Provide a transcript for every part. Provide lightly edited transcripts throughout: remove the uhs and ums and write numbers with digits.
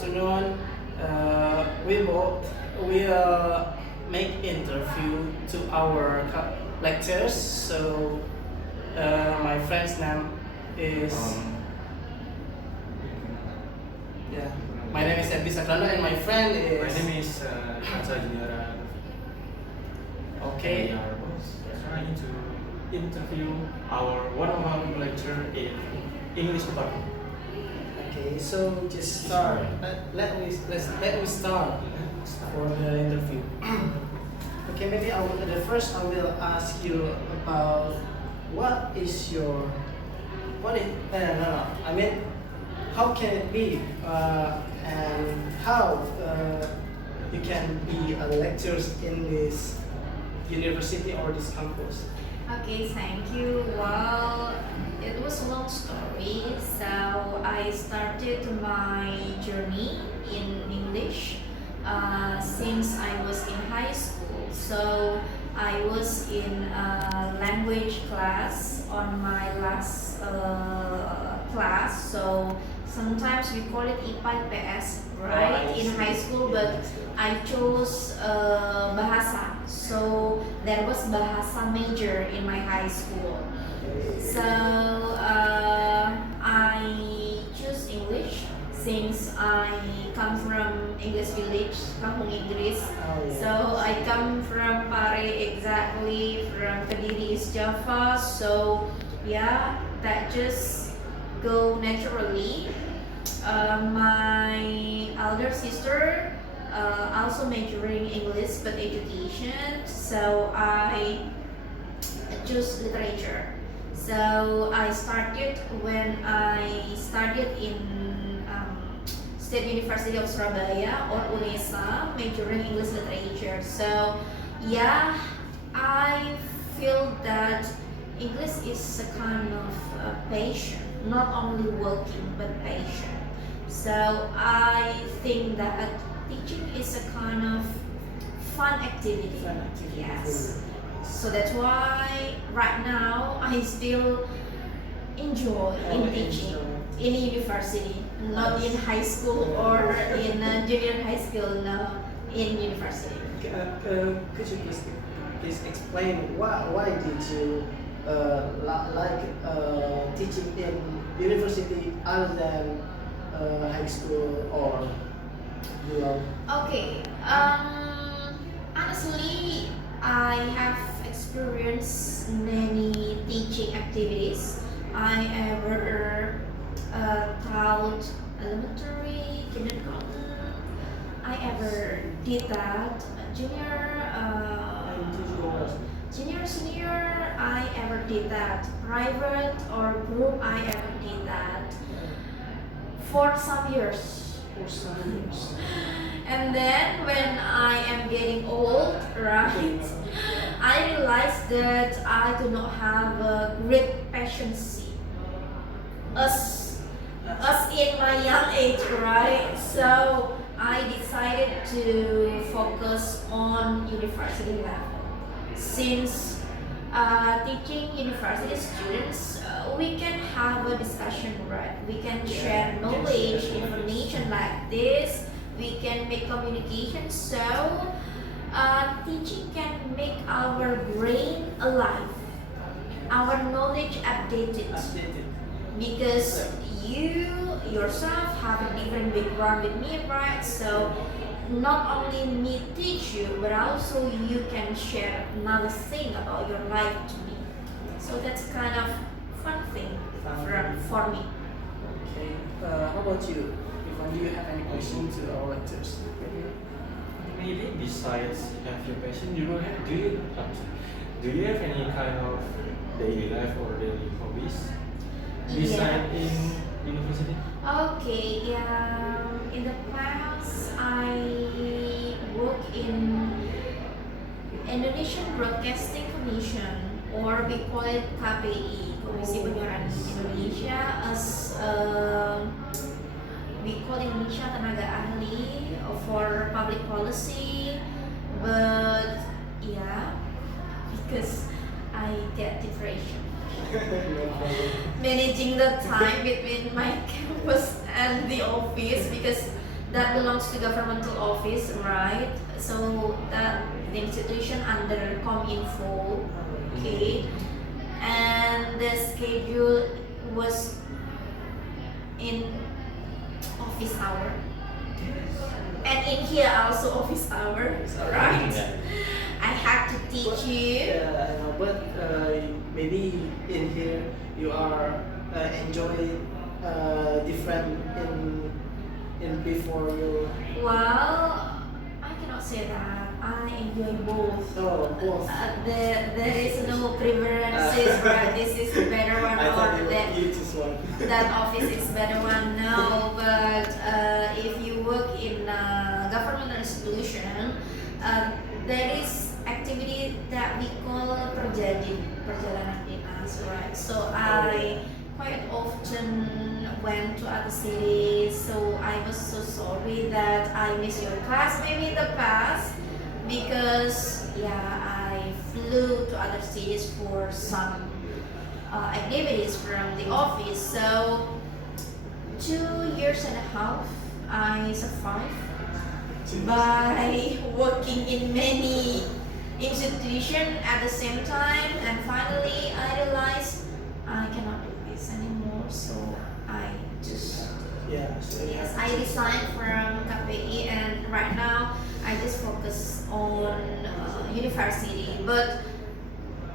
afternoon. We make interview to our lectures. So my friend's name is yeah. My name is Ergi Sefrando and my friend is. My name is Rifantxa Juniora. Okay. We are trying to interview one of our lecturer in English department. Okay, so just start. Let me start for the interview. Okay, maybe the first I will ask you about what is your no. I mean, how can it be and how you can be a lecturer in this university or this campus? Okay, thank you. Well, it was a long story. So I started my journey in English since I was in high school. So I was in a language class on my last class. So sometimes we call it IPA IPS, right, in high school, but I chose bahasa. So there was bahasa major in my high school. So I choose English since I come from English village, Kampung Inggris. So I come from Pare, exactly from Kediri, East Java. So yeah, that just go naturally. My elder sister also majoring English but education, so I choose literature. So I started when I started in State University of Surabaya or UNESA, majoring English literature. So yeah, I feel that English is a kind of passion, not only working but passion. So I think that teaching is a kind of fun activity. Yes. So that's why right now I still enjoy in teaching in university, not in high school or in junior high school, no, in university. Could you please explain why did you like teaching in university other than high school or below? Okay. Honestly, I have experienced many teaching activities. I ever taught elementary, kindergarten. I ever did that. Junior, senior. I ever did that. Private or group. I ever did that for some years. And then when I am getting old, right, I realized that I do not have a great patience as in my young age, right? So I decided to focus on university level. Since teaching university students, we can have a discussion, right? We can share knowledge, information like this. We can make communication. So teaching can make our brain alive, our knowledge updated. Because you yourself have a different background with me, right? So not only me teach you, but also you can share another thing about your life to me. So that's kind of fun thing for me. Okay. How about you? Do you have any question to our lectures? Maybe besides have your passion, do you have any kind of daily life or daily hobbies besides in university? Okay, yeah. In the past, I work in Indonesian Broadcasting Commission, or we call it KPI, Komisi Penyiaran Indonesia, as we call Indonesia tenaga ahli for public policy. But yeah, because I get depression managing the time between my campus and the office, because that belongs to governmental office, right? So that the institution under Kominfo, okay, and the schedule was in office hour, and in here also office hour, right? Yeah. I have to teach you. Yeah, I know, but maybe in here you are enjoy different in before you. Well, I cannot say that. I enjoy both. Oh, both. There is no preferences, right? This is the better one I thought or that you choose one. that office is better one. No, but if you work in a government institution, there is activity that we call perjalanan dinas, right? So I quite often went to other cities. So I was so sorry that I missed your class maybe in the past because I flew to other cities for some activities from the office. So 2 years and a half I survived by working in many institutions at the same time, and finally I realized I cannot do this anymore. So I just Yeah. So yes, I resigned from KPI, and right now I just focus on university. But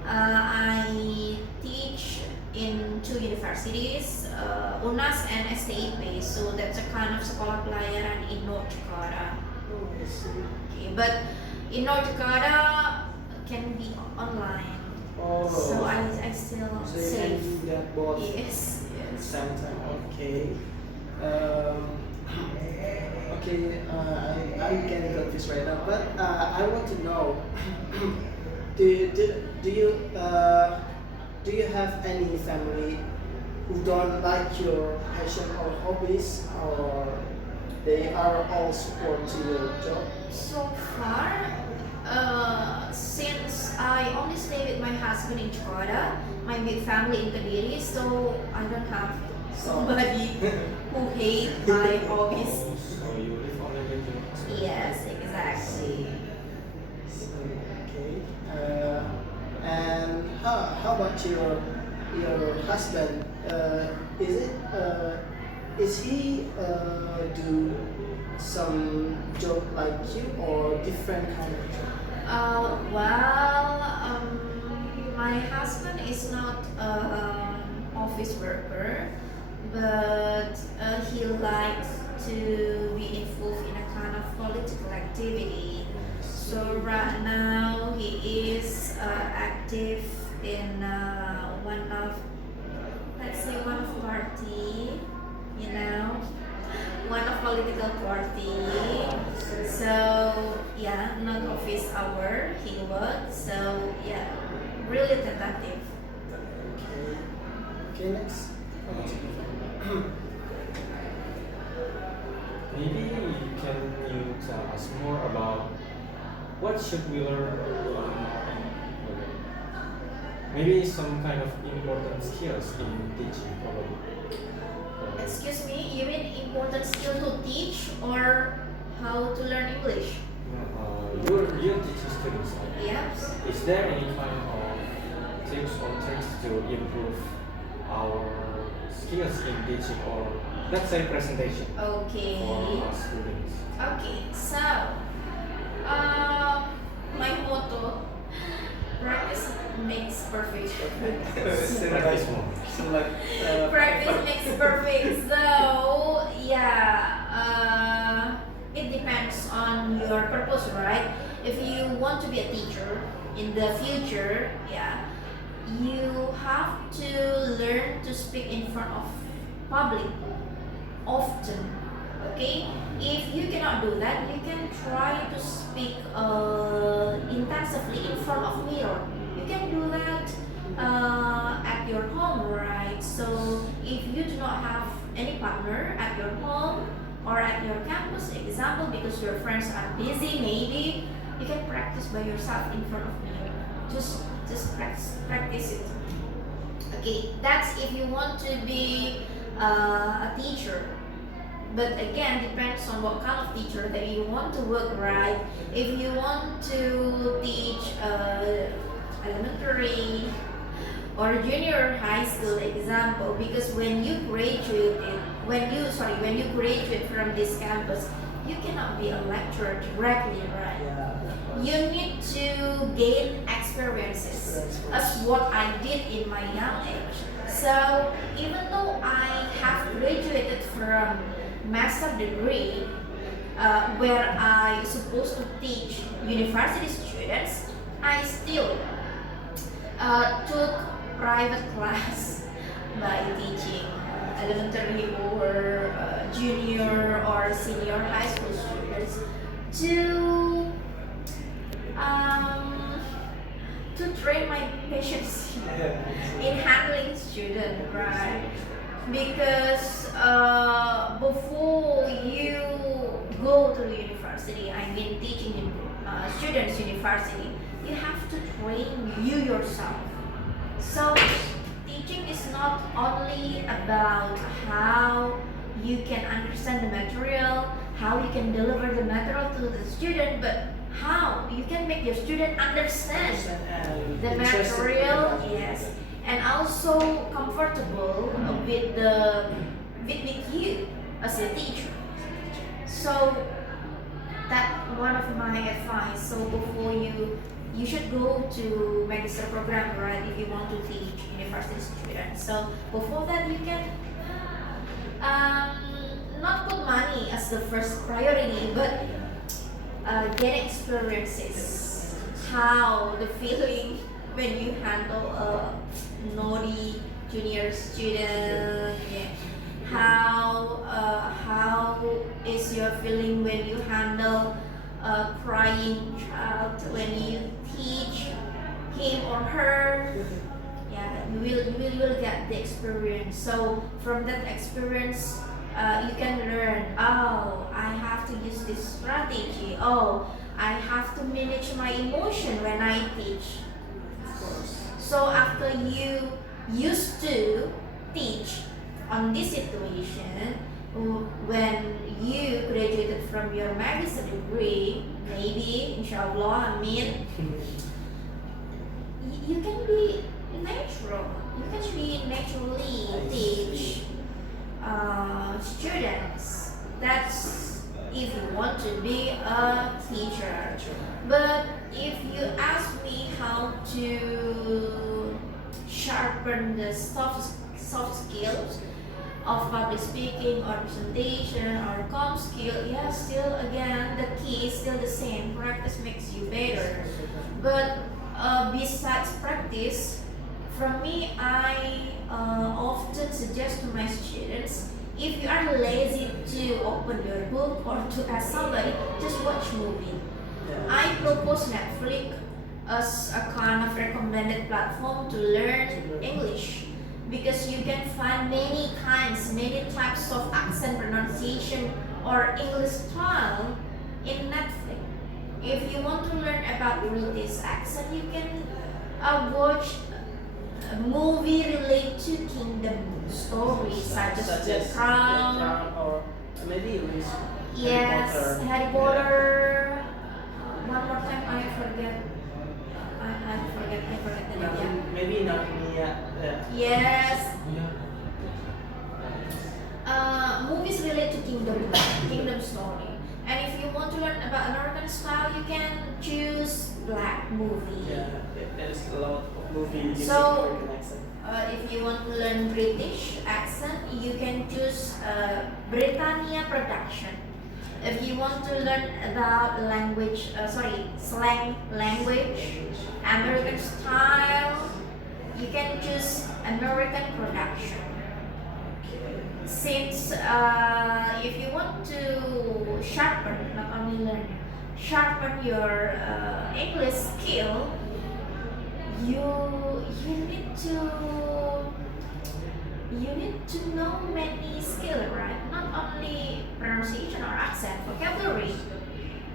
I teach in two universities, UNAS and STIP. So that's a kind of sekolah pelayaran in North Jakarta. Oh, I see. Okay, but in North Jakarta can be online. Oh. So I still So you can save. do that both Yes, at the yes. same time. Okay. Um, okay. I'm getting confused right now, but I want to know. Do you have any family who don't like your passion or hobbies, or they are all support to your job? So far, since I only stay with my husband in Jakarta, my big family in Kediri, so I don't have somebody who hate my hobbies. So you live only with your husband? Yes, exactly. So, okay. And how about your husband? Is he do some job like you or different kind of job? My husband is not an office worker, but he likes to be involved in a kind of political activity. So right now he is active in one of, let's say, one of party, one of political party. So not office hour he works. So really tentative. Okay. Okay, next. Maybe can you tell us more about what should we learn? Maybe some kind of important skills in teaching, probably. Excuse me, you mean important skill to teach or how to learn English? You're teaching students, right? Yes. Is there any kind of tips or tricks to improve our skills in teaching, or let's say presentation Okay. for our students? Okay, so my motto, practice makes perfect. Practice more. So like Practice makes perfect. So it depends on your purpose, right? If you want to be a teacher in the future, you have to learn to speak in front of public often. Okay, if you cannot do that, you can try to speak intensively in front of mirror. You can do that at your home, right? So if you do not have any partner at your home or at your campus, example, because your friends are busy, maybe you can practice by yourself in front of mirror. Just practice it. Okay, that's if you want to be a teacher. But again, depends on what kind of teacher that you want to work, right? If you want to teach elementary or junior high school example, because when you graduate from this campus, you cannot be a lecturer directly, right? Yeah. You need to gain experiences, as what I did in my young age. So even though I have graduated from master degree, where I supposed to teach university students, I still took private class by teaching elementary or junior or senior high school students to um, to train my patience in handling student, right? Because before you go to the university, I mean teaching in students university, you have to train you yourself. So teaching is not only about how you can understand the material, how you can deliver the material to the student, but how you can make your student understand the material, yes, and also comfortable with you as a teacher. So that one of my advice. So before you should go to magister program, right? If you want to teach university students. So before that, you can not put money as the first priority, but get experiences. How the feeling when you handle a naughty junior student, yeah. How is your feeling when you handle a crying child, when you teach him or her? Yeah, you will get the experience. So from that experience, you can learn. Oh, I have to use this strategy. Oh, I have to manage my emotion when I teach. So after you used to teach on this situation, when you graduated from your magister degree, maybe inshallah, I mean, you can be natural. You can be naturally teach students. That's if you want to be a teacher. But if you ask me how to sharpen the soft skills of public speaking or presentation or com skill, yeah, still again the key is still the same. Practice makes you better. But besides practice, from me, I often suggest to my students, if you are lazy to open your book or to ask somebody, just watch movie. I propose Netflix as a kind of recommended platform to learn English, because you can find many types of accent pronunciation or English style in Netflix. If you want to learn about British accent, you can watch a movie related to kingdom stories such as The Crown, or maybe yes, Harry Potter. One more time, I forget the name. Yeah. Maybe Narnia. Yes. Movies related to kingdom story. And if you want to learn about American style, you can choose black movie. Yeah, there's a lot of movies using So, American accent. If you want to learn British accent, you can choose Britannia production. If you want to learn about slang language, American style, you can choose American production. Since if you want to sharpen, not only learn, sharpen your English skill, you need to know many skills, right? Not only pronunciation or accent, vocabulary.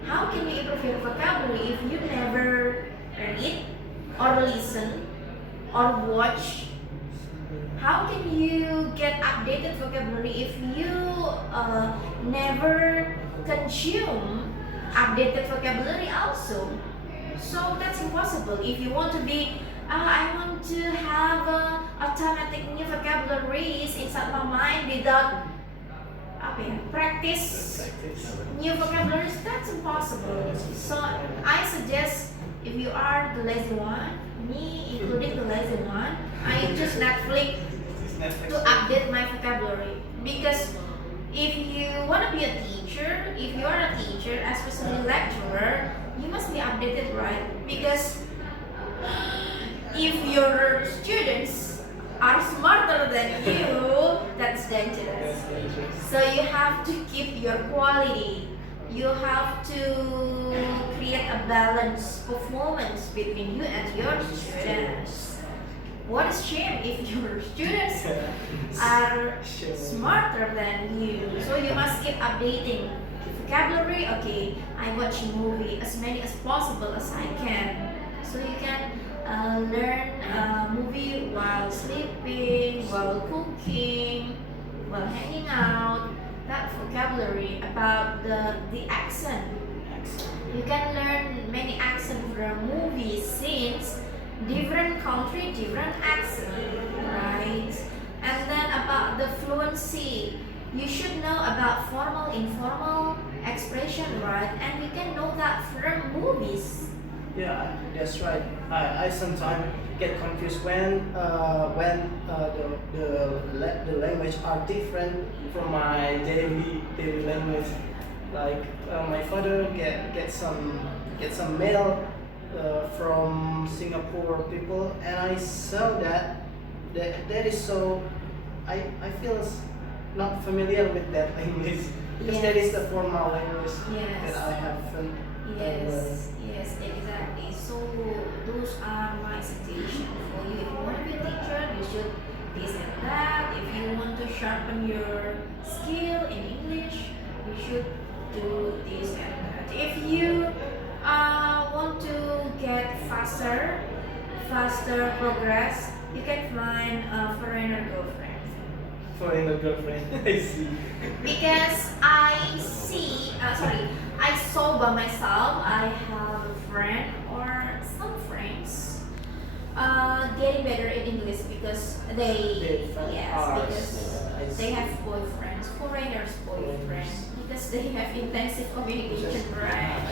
How can you improve your vocabulary if you never read or listen or watch how can you get updated vocabulary if you never consume updated vocabulary also? So that's impossible. If you want to be, I want to have automatic new vocabularies inside my mind without practice new vocabularies, that's impossible. So I suggest if you are the lazy one, me including the lazy one, I use Netflix to update my vocabulary. Because if you want to be a teacher, if you are a teacher, especially lecturer, you must be updated, right? Because if your students are smarter than you, that's dangerous. So you have to keep your quality. You have to create a balanced performance between you and your students. What a shame if your students are smarter than you. So you must keep updating vocabulary. Okay, I watch movie as many as possible as I can. So you can learn movie while sleeping, while cooking, while hanging out. That vocabulary about the accent. You can learn many accents from movies, scenes, different country, different accent, right? And then about the fluency, you should know about formal, informal expression, right? And you can know that from movies. Yeah, that's right. I sometimes get confused when the language are different from my daily language. Like my father get some mail from Singapore people, and I saw that is so. I feel not familiar with that English because that is the formal language that I haven't. Yes, exactly. So those are my suggestions for you. If you want to be a teacher, you should this and that. If you want to sharpen your skill in English, you should do this and that. If you want to get faster progress, you can find a foreigner girlfriend. Foreigner girlfriend. I see. Because I saw by myself, I have a friend or some friends getting better in English because they have boyfriends, foreigners boyfriends, because they have intensive communication, right?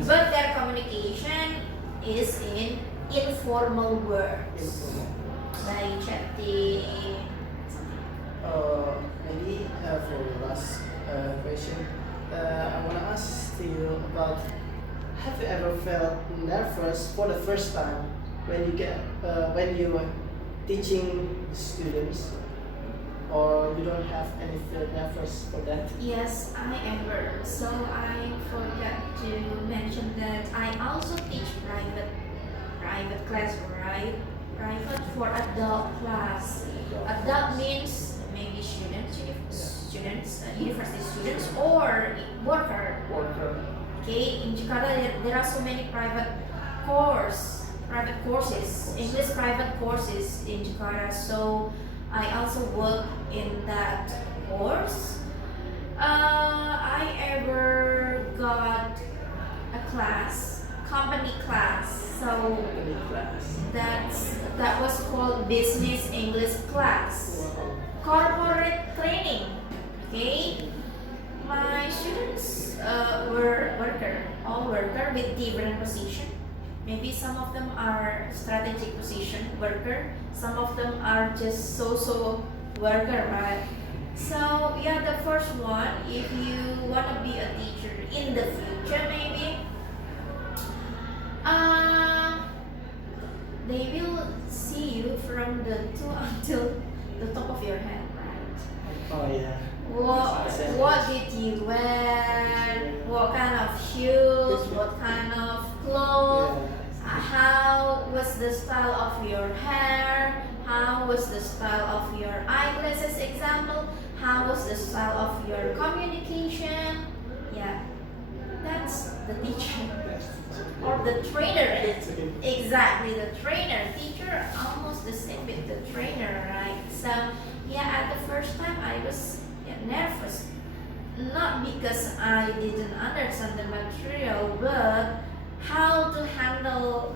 But their communication is in informal words, like chatting. Maybe for the last question, I want to ask you about: have you ever felt nervous for the first time when you were teaching students, or you don't have any feel nervous for that? Yes, I ever. So I forgot to mention that I also teach private class, right? Private for adult class. Adult means maybe students, university students, or worker. Okay, in Jakarta there are so many private courses, English private courses in Jakarta. So I also work in that course. I ever got a class, company class. So that was called business English class, corporate training. Okay, my students were all worker with different position. Maybe some of them are strategic position worker, some of them are just so worker, right? So yeah, the first one, if you want to be a teacher in the future, maybe they will see you from the toe until the top of your head, right? Oh yeah. What did you wear? What kind of shoes? What kind of clothes? How was the style of your hair? How was the style of your eyeglasses? Example. How was the style of your communication? Yeah, that's the teacher or the trainer. Exactly, the trainer. Teacher almost the same with the trainer, right? So yeah, at the first time I was nervous, not because I didn't understand the material, but how to handle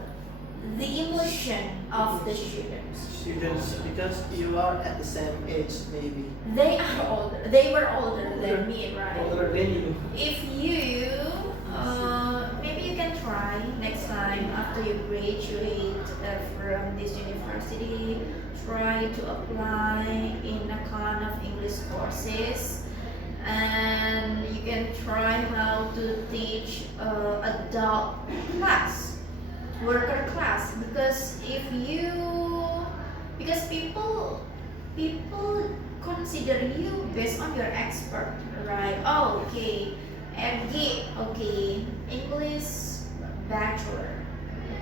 the emotion of the students. Students, because you are at the same age, maybe. They are older. They were older than me, right? Older than you. If you, maybe you can try next time after you graduate from this university, try to apply in a kind of English courses, and you can try how to teach adult class, worker class, because because people consider you based on your expert, right? Oh, okay, Ergi, okay, English bachelor,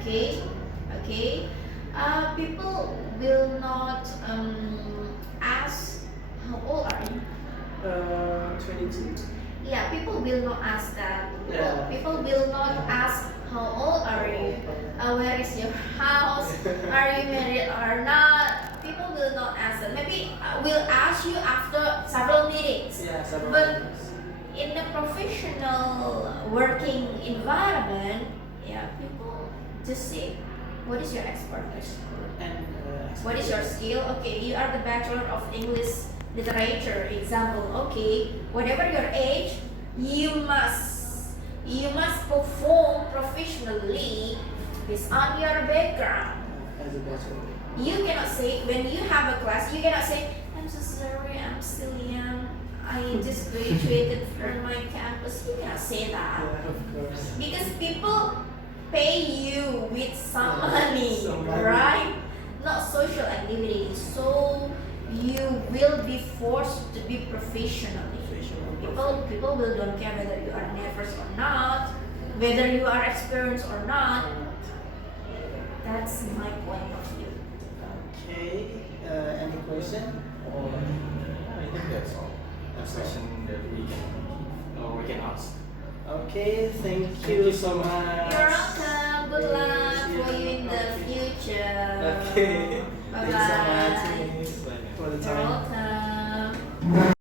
okay, okay. People will not ask how old are you. 22. Yeah, people will not ask that. Yeah. People will not ask how old are you, where is your house, are you married or not. People will not ask that. Maybe will ask you after several meetings. Yeah, several But years. in the professional working environment, yeah, people just say, what is your expertise? And What is your skill? Okay, you are the Bachelor of English Literature. Example. Okay, whatever your age, you must perform professionally based on your background. as a bachelor. You cannot say when you have a class. You cannot say, "I'm so sorry, I'm still young. I just graduated from my campus." You cannot say that Yeah, of course. because people pay you with some money, Some money. right? Not social activity. So you will be forced to be professionally. People will don't care whether you are nervous or not, whether you are experienced or not. That's my point of view. Okay. Any question? Or I think that's all. That's question that we can ask. okay. Thank Thank you you so so much. much. You're welcome. Good luck Yes, for you in the okay. future. Okay. Bye Thanks so much bye. Miss, for the You're time. welcome.